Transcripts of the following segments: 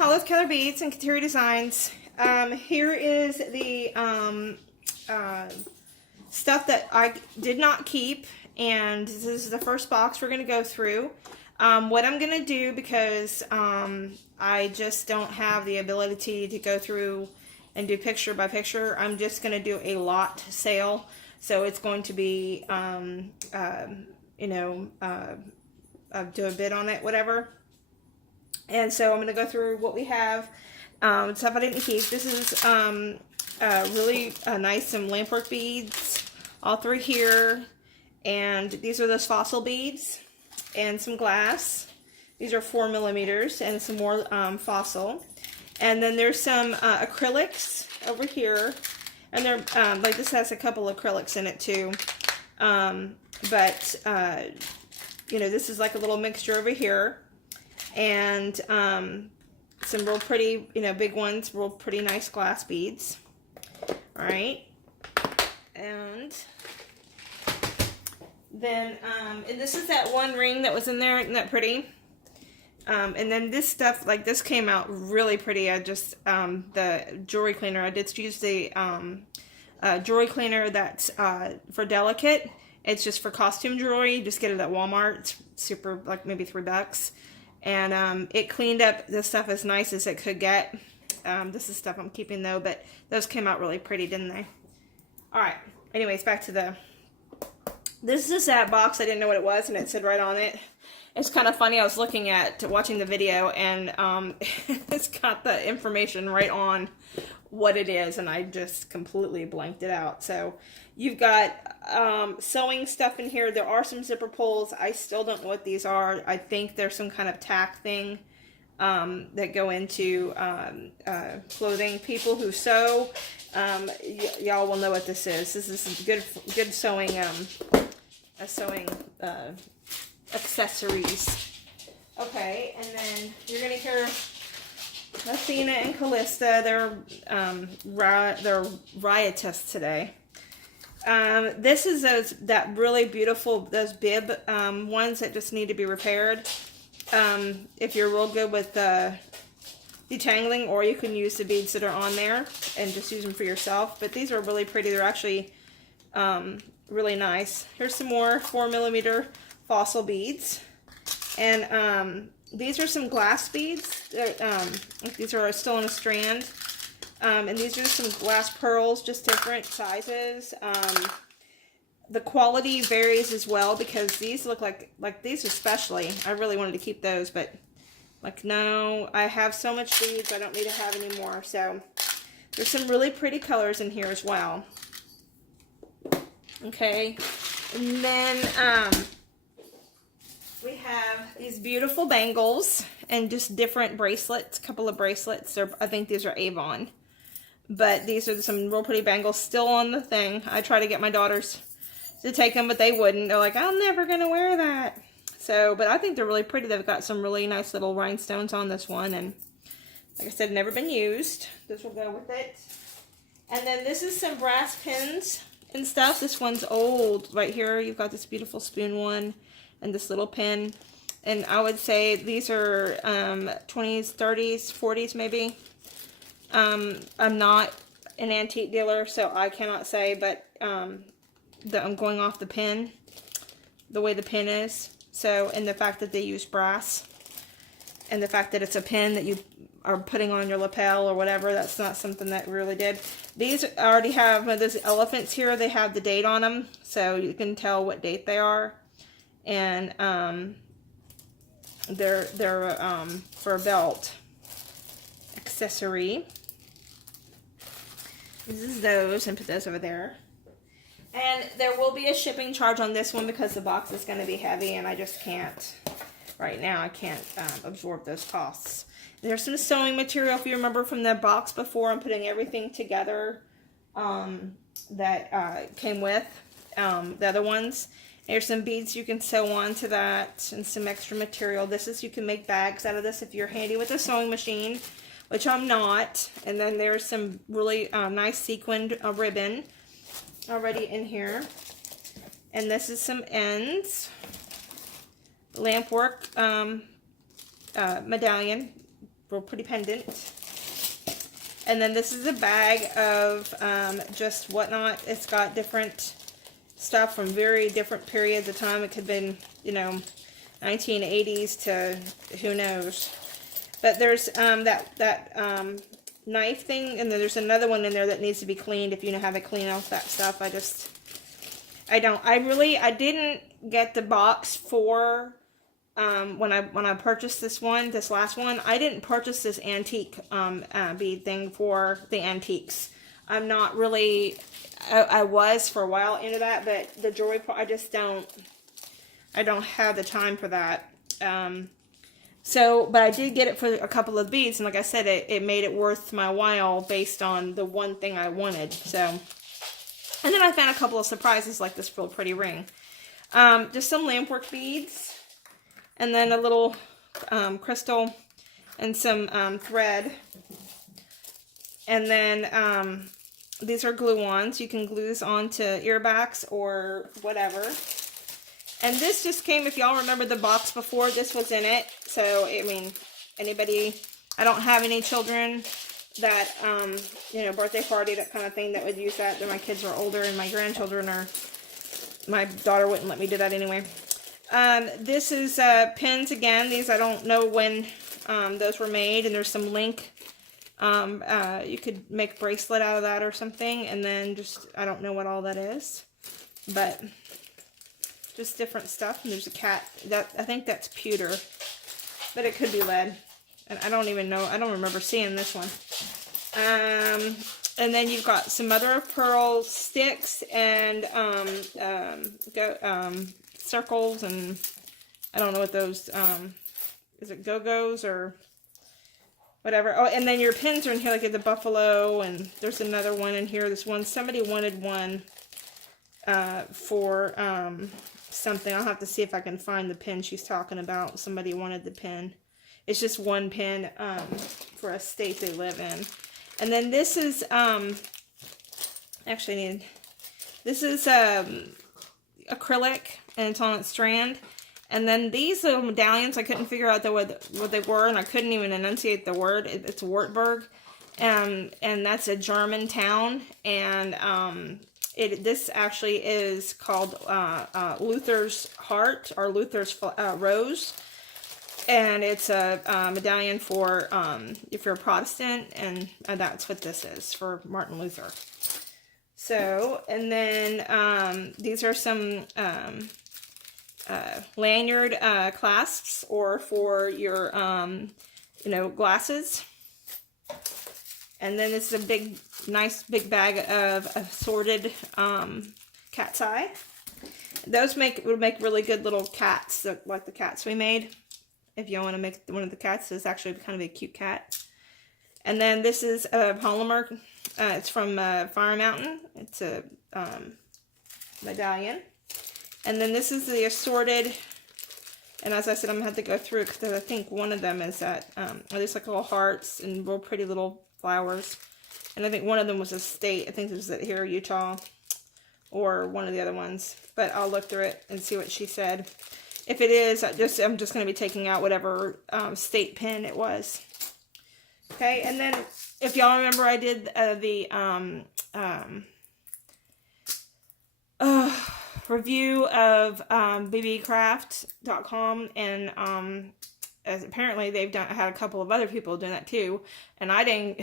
all of Keller Beads and Kateri Designs. Here is the stuff that I did not keep, and this is the first box we're going to go through. What I'm going to do, because I just don't have the ability to go through and do picture by picture, I'm just going to do a lot sale. So it's going to be, do a bid on it, whatever. And so I'm going to go through what we have, stuff I didn't keep. This is really nice, some lampwork beads, all through here. And these are those fossil beads, and some glass. These are 4 millimeters, and some more fossil. And then there's some acrylics over here. And they're, like, this has a couple acrylics in it too. This is like a little mixture over here. And some real pretty, big ones, real pretty nice glass beads. All right. And then, and this is that one ring that was in there. Isn't that pretty? And then this stuff, like, this came out really pretty. I just, the jewelry cleaner, I did use the jewelry cleaner that's for delicate. It's just for costume jewelry. You just get it at Walmart. It's super, like, maybe $3. And it cleaned up the stuff as nice as it could get. This is stuff I'm keeping, though, but those came out really pretty, didn't they? All right. Anyways, back to the... This is that box. I didn't know what it was, and it said right on it. It's kind of funny. I was watching the video, and it's got the information right on what it is, and I just completely blanked it out. So you've got sewing stuff in here. There are some zipper pulls. I still don't know what these are. I think there's some kind of tack thing that go into clothing. People who sew, y'all will know what this is. This is good sewing, sewing accessories. Okay, and then you're gonna hear Athena and Callista. They're riotous today. This is that really beautiful, those bib ones that just need to be repaired. If you're real good with detangling, or you can use the beads that are on there and just use them for yourself. But these are really pretty. They're actually really nice. Here's some more 4 millimeter fossil beads. And these are some glass beads. These are still in a strand. And these are some glass pearls, just different sizes. The quality varies as well, because these look like these especially. I really wanted to keep those, but like, no, I have so much beads, I don't need to have any more. So there's some really pretty colors in here as well. Okay, and then we have these beautiful bangles and just different bracelets, a couple of bracelets. I think these are Avon. But these are some real pretty bangles still on the thing. I try to get my daughters to take them, but they wouldn't. They're like, I'm never going to wear that. So, but I think they're really pretty. They've got some really nice little rhinestones on this one. And like I said, never been used. This will go with it. And then this is some brass pins and stuff. This one's old. Right here, you've got this beautiful spoon one and this little pin. And I would say these are 20s, 30s, 40s maybe. I'm not an antique dealer, so I cannot say, but that I'm going off the pin, the way the pin is. So, and the fact that they use brass, and the fact that it's a pin that you are putting on your lapel or whatever, that's not something that really did. These already have those elephants here. They have the date on them, so you can tell what date they are. And they're for a belt accessory. This is those, and put those over there. And there will be a shipping charge on this one because the box is going to be heavy, and I just can't, right now, I can't absorb those costs. There's some sewing material, if you remember from the box before. I'm putting everything together that came with the other ones. There's some beads you can sew onto that, and some extra material. This is, you can make bags out of this if you're handy with a sewing machine, which I'm not. And then there's some really nice sequined ribbon already in here. And this is some ends. Lampwork medallion. real pretty pendant. And then this is a bag of just whatnot. It's got different stuff from very different periods of time. It could have been, you know, 1980s to who knows. But there's that knife thing, and then there's another one in there that needs to be cleaned if you know how to clean off that stuff. I didn't get the box for when I purchased this last one. I didn't purchase this antique bead thing for the antiques. I'm not really, I was for a while into that, but the jewelry part, I don't have the time for that. But I did get it for a couple of beads, and like I said, it made it worth my while based on the one thing I wanted. So, and then I found a couple of surprises like this real pretty ring. Just some lampwork beads, and then a little crystal and some thread. And then these are glue-ons. You can glue this onto earbacks or whatever. And this just came, if y'all remember the box before, this was in it. So, I mean, I don't have any children that, you know, birthday party, that kind of thing, that would use that. My kids are older, and my grandchildren are, my daughter wouldn't let me do that anyway. This is pins again. These, I don't know when those were made, and there's some link. You could make a bracelet out of that or something, and then just, I don't know what all that is, but just different stuff. And there's a cat, I think that's pewter, but it could be lead, and I don't even know, I don't remember seeing this one. And then you've got some mother of pearl sticks and circles, and I don't know what those, is it go-go's or whatever. Oh, and then your pins are in here, like the buffalo, and there's another one in here. This one, somebody wanted one for something. I'll have to see if I can find the pin she's talking about. Somebody wanted the pin. It's just one pin for a state they live in. And then this is this is acrylic, and it's on its strand. And then these little medallions, I couldn't figure out what they were, and I couldn't even enunciate the word. It's Wartburg, and that's a German town. And this actually is called Luther's Heart, or Luther's Rose. And it's a medallion for if you're a Protestant, and that's what this is, for Martin Luther. So, and then these are some lanyard clasps, or for your you know, glasses. And then this is a nice big bag of assorted cat's eye. Those would make really good little cats, like the cats we made. If you want to make one of the cats, it's actually kind of a cute cat. And then this is a polymer. It's from Fire Mountain. It's a medallion. And then this is the assorted, and as I said, I'm going to have to go through it, because I think one of them is that, there's like little hearts and real pretty little flowers. And I think one of them was a state. I think this is here, Utah, or one of the other ones. But I'll look through it and see what she said. If it is, I'm just going to be taking out whatever state pin it was. Okay, and then if y'all remember, I did the review of bbcraft.com, and as apparently they've had a couple of other people doing that too, and I didn't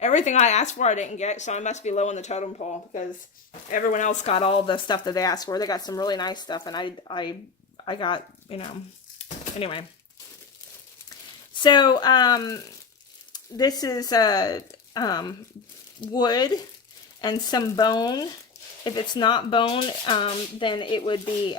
everything I asked for I didn't get, so I must be low on the totem pole, because everyone else got all the stuff that they asked for. They got some really nice stuff, and I got, you know, anyway. So this is wood and some bone. If it's not bone, then it would be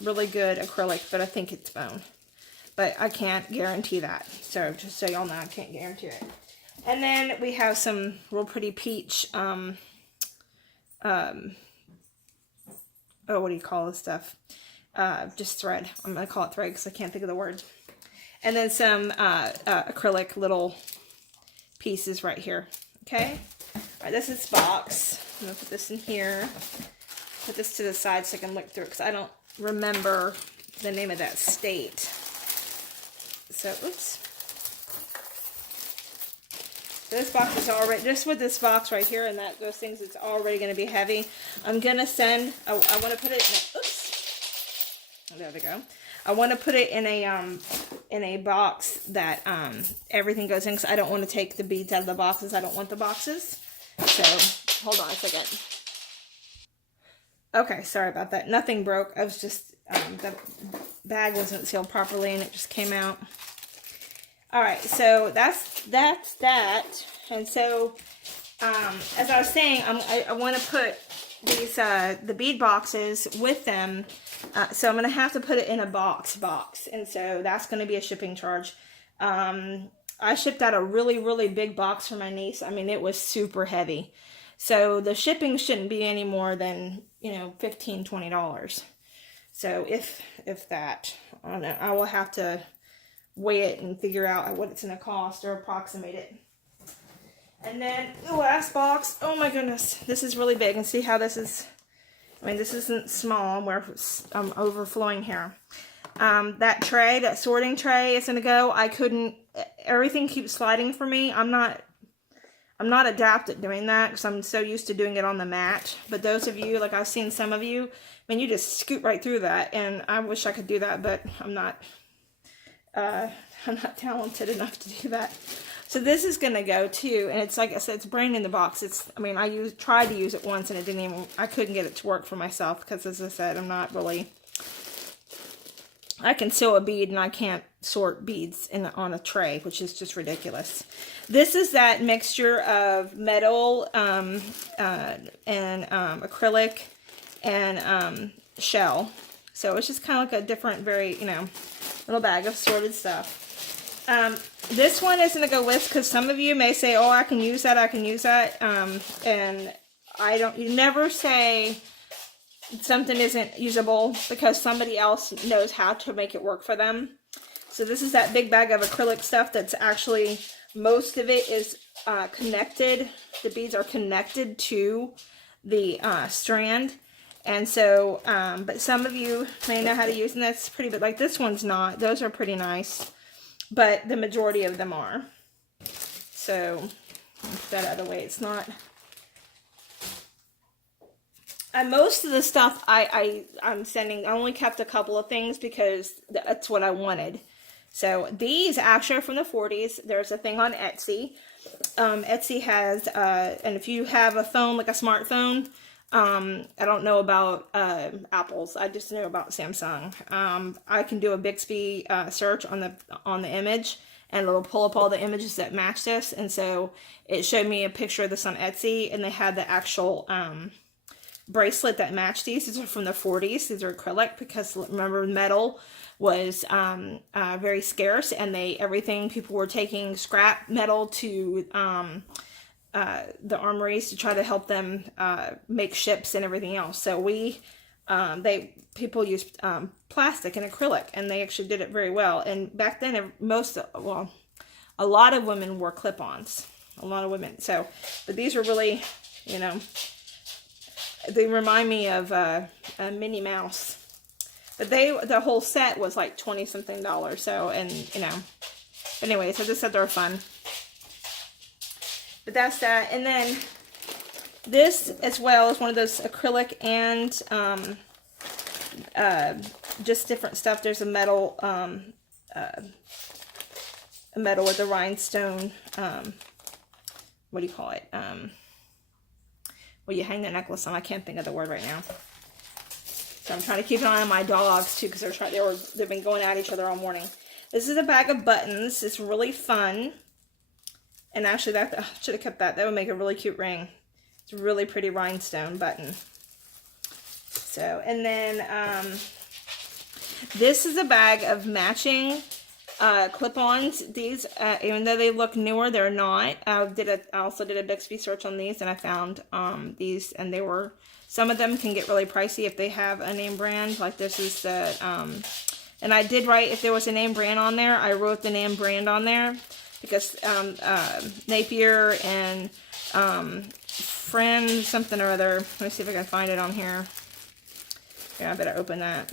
really good acrylic, but I think it's bone. But I can't guarantee that. So just so y'all know, I can't guarantee it. And then we have some real pretty peach, oh, what do you call this stuff? Just thread. I'm going to call it thread because I can't think of the word. And then some acrylic little pieces right here. Okay? All right, this is box. I'm going to put this in here. Put this to the side so I can look through it, because I don't remember the name of that state. So, oops. So this box is already, just with this box right here and those things, it's already going to be heavy. I'm going to send, I want to put it in, oops, there we go. I want to put it in a box that everything goes in, because I don't want to take the beads out of the boxes. I don't want the boxes. So hold on a second. Okay, sorry about that. Nothing broke. I was just, the bag wasn't sealed properly and it just came out. All right, so that's that. And so, as I was saying, I want to put these, the bead boxes with them. So I'm going to have to put it in a box. And so that's going to be a shipping charge. I shipped out a really, really big box for my niece. I mean, it was super heavy. So the shipping shouldn't be any more than, you know, $15, $20. So if that, I don't know, I will have to weigh it and figure out what it's going to cost or approximate it. And then the last box, oh my goodness, this is really big. And see how this is, I mean, this isn't small where I'm overflowing here. That tray, that sorting tray is going to go. I couldn't, everything keeps sliding for me. I'm not adept at doing that because I'm so used to doing it on the mat. But those of you, like I've seen some of you, I mean, you just scoot right through that. And I wish I could do that, but I'm not talented enough to do that. So this is going to go too. And it's like I said, it's brand in the box. It's, I mean, I tried to use it once and it didn't even, I couldn't get it to work for myself because, as I said, I'm not really, I can sew a bead and I can't sort beads on a tray, which is just ridiculous. This is that mixture of metal and acrylic and shell. So it's just kind of like a different, very, you know, little bag of sorted stuff. This one is going to go with, because some of you may say, oh, I can use that, and I don't, you never say something isn't usable because somebody else knows how to make it work for them. So this is that big bag of acrylic stuff that's actually, most of it is connected. The beads are connected to the strand. And so, but some of you may know how to use them. That's pretty, but like this one's not. Those are pretty nice. But the majority of them are. So, put that out of the way. It's not. Most of the stuff I'm sending, I only kept a couple of things because that's what I wanted. So these actually are from the 40s. There's a thing on Etsy. Etsy has, and if you have a phone, like a smartphone, I don't know about Apple's. I just know about Samsung. I can do a Bixby search on the image, and it'll pull up all the images that match this. And so it showed me a picture of this on Etsy, and they had the actual bracelet that matched these. These are from the 40s. These are acrylic because remember, metal was very scarce, and people were taking scrap metal to the armories to try to help them make ships and everything else. So people used plastic and acrylic, and they actually did it very well. And back then, a lot of women wore clip-ons. A lot of women. So, but these are really, you know, they remind me of a Minnie Mouse. But the whole set was like $20-something. So, and you know, but anyway, so I just said they're fun. But that's that. And then this as well is one of those acrylic and just different stuff. There's a metal with a rhinestone. What do you call it? Well, you hang the necklace on. I can't think of the word right now. So I'm trying to keep an eye on my dogs too, because they've been going at each other all morning. This is a bag of buttons. It's really fun. And actually, I should have kept that. That would make a really cute ring. It's a really pretty rhinestone button. So, and then this is a bag of matching clip-ons. These, even though they look newer, they're not. I also did a Bixby search on these, and I found these, and some of them can get really pricey if they have a name brand. Like this is the, and I did write, if there was a name brand on there, I wrote the name brand on there. Because Napier and Friend something or other. Let me see if I can find it on here. Yeah, I better open that.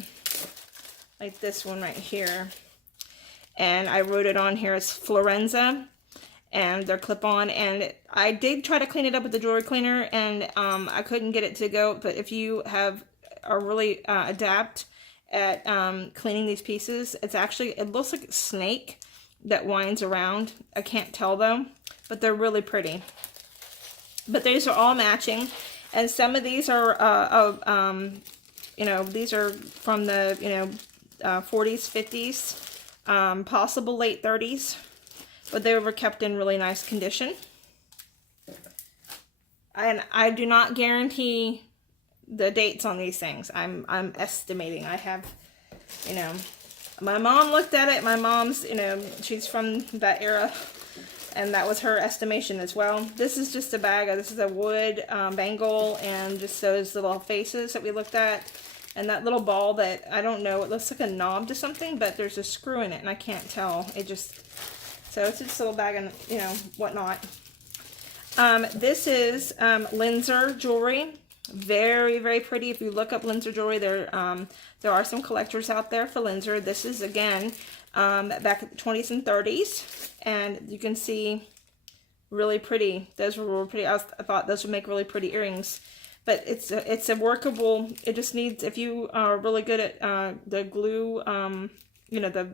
Like this one right here. And I wrote it on here as Florenza. and they're clip-on, and I did try to clean it up with the jewelry cleaner, and I couldn't get it to go. But if you are really adept at cleaning these pieces, it looks like a snake that winds around. I can't tell though, but they're really pretty. But these are all matching, and some of these are you know, these are from the 40s, 50s, possible late 30s, but they were kept in really nice condition. And I do not guarantee the dates on these things. I'm estimating. I have, you know, my mom looked at it. My mom's, you know, she's from that era, and that was her estimation as well. This is just a bag. This is a wood bangle, and just those little faces that we looked at. And that little ball that, I don't know, it looks like a knob to something, but there's a screw in it, and I can't tell. So it's just a little bag and, you know, whatnot. This is Linzer jewelry. Very, very pretty. If you look up Linzer jewelry, there are some collectors out there for Linzer. This is, again, back at the 20s and 30s, and you can see really pretty. Those were really pretty. I thought those would make really pretty earrings. But it's a workable, it just needs, if you are really good at the glue, you know, the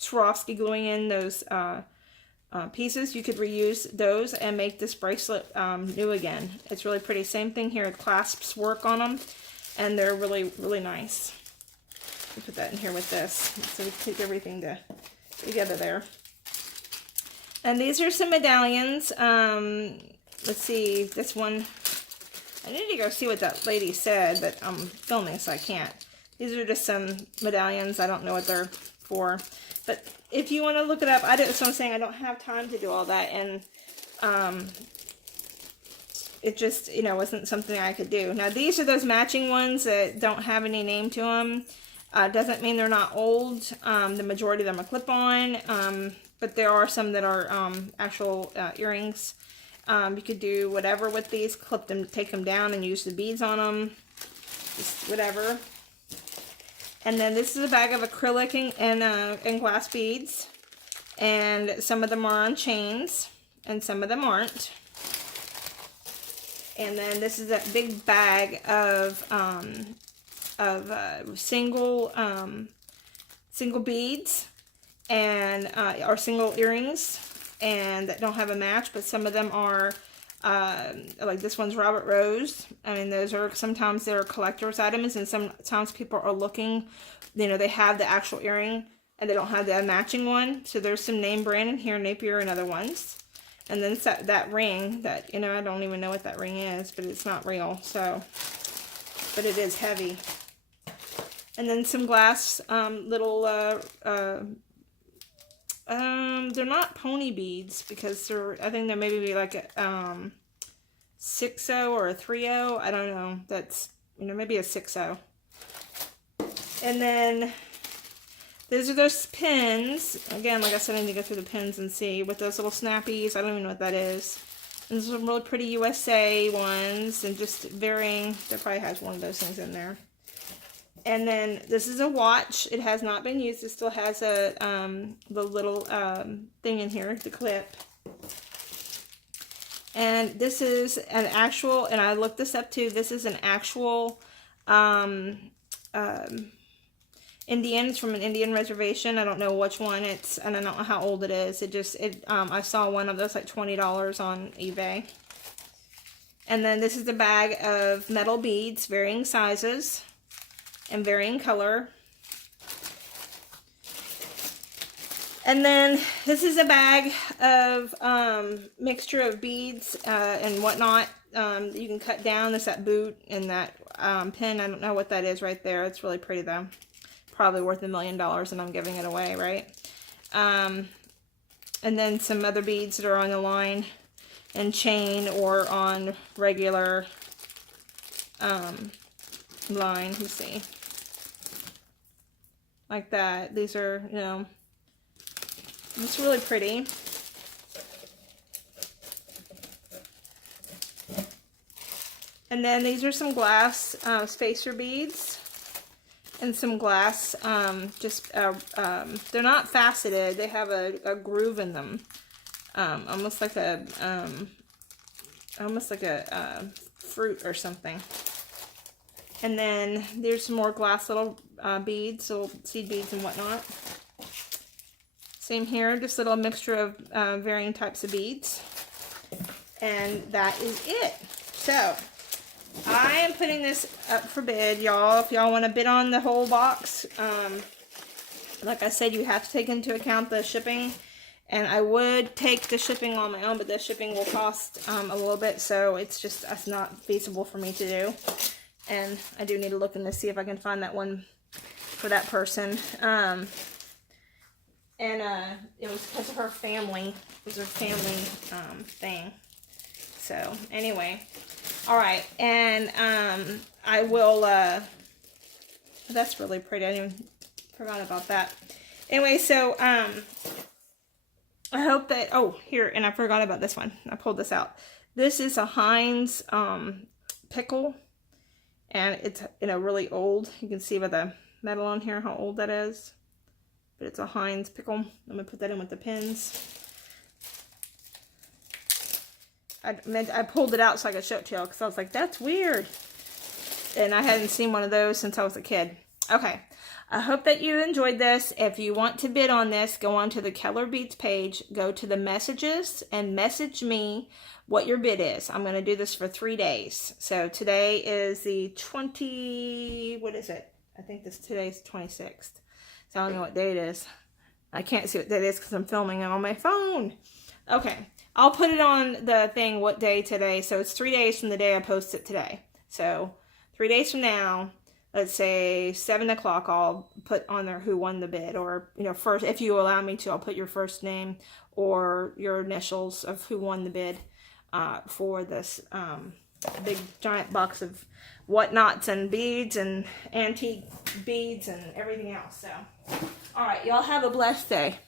Swarovski gluing in those pieces, you could reuse those and make this bracelet new again. It's really pretty. Same thing here, clasps work on them, and they're really, really nice. We'll put that in here with this, so we take everything together there. And these are some medallions. Let's see, this one, I need to go see what that lady said, but I'm filming, so I can't. These are just some medallions. I don't know what they're for. But if you want to look it up, that's what I'm saying. I don't have time to do all that. And it just, you know, wasn't something I could do. Now, these are those matching ones that don't have any name to them. Doesn't mean they're not old. The majority of them are clip-on. But there are some that are actual earrings. You could do whatever with these, clip them, take them down, and use the beads on them, just whatever. And then this is a bag of acrylic and glass beads, and some of them are on chains, and some of them aren't. And then this is a big bag of single beads and or single earrings, and that don't have a match, but some of them are, like this one's Robert Rose. I mean, those are, sometimes they're collector's items, and sometimes people are looking, you know, they have the actual earring, and they don't have the matching one. So there's some name brand in here, Napier and other ones. And then that ring, that, you know, I don't even know what that ring is, but it's not real, so, but it is heavy. And then some glass, little, they're not pony beads, because I think they're maybe like a 6-0 or a 3-0. I don't know. That's, you know, maybe a 6-0. And then these are those pins. Again, like I said, I need to go through the pins and see with those little snappies. I don't even know what that is. And these are really pretty USA ones, and just varying. There probably has one of those things in there. And then this is a watch. It has not been used. It still has the little thing in here, the clip. And this is an actual, and I looked this up too, this is an actual Indian. It's from an Indian reservation. I don't know which one it's, and I don't know how old it is. I saw one of those like $20 on eBay. And then this is a bag of metal beads, varying sizes and varying color. And then this is a bag of mixture of beads and whatnot. You can cut down. There's that boot and that pin. I don't know what that is right there. It's really pretty though. Probably worth $1 million, and I'm giving it away, right? And then some other beads that are on the line and chain, or on regular line. You see, like that. These are, you know, it's really pretty. And then these are some glass spacer beads. And some glass, they're not faceted, they have a groove in them. almost like a fruit or something. And then there's some more glass little beads, little seed beads and whatnot. Same here, just a little mixture of varying types of beads. And that is it. So, I am putting this up for bid, y'all. If y'all want to bid on the whole box, like I said, you have to take into account the shipping. And I would take the shipping on my own, but the shipping will cost a little bit, so that's not feasible for me to do. And I do need to look in to see if I can find that one for that person. And it was because of her family. It was her family thing. So, anyway. Alright, and I will, that's really pretty. I even forgot about that. Anyway, so, I hope that, oh, here, and I forgot about this one. I pulled this out. This is a Heinz pickle, and it's, really old. You can see by the metal on here how old that is. But it's a Heinz pickle. I'm going to put that in with the pins. I pulled it out so I could show it to y'all, because I was like, that's weird. And I hadn't seen one of those since I was a kid. Okay. I hope that you enjoyed this. If you want to bid on this, go on to the Keller Beads page, go to the messages, and message me what your bid is. I'm going to do this for 3 days. So today is the what is it? I think today's 26th. So I don't know what day it is. I can't see what day it is because I'm filming it on my phone. Okay. I'll put it on the thing what day today. So it's 3 days from the day I post it today. So 3 days from now, let's say 7 o'clock, I'll put on there who won the bid, or, first, if you allow me to, I'll put your first name or your initials of who won the bid for this big giant box of whatnots and beads and antique beads and everything else. So, all right, y'all have a blessed day.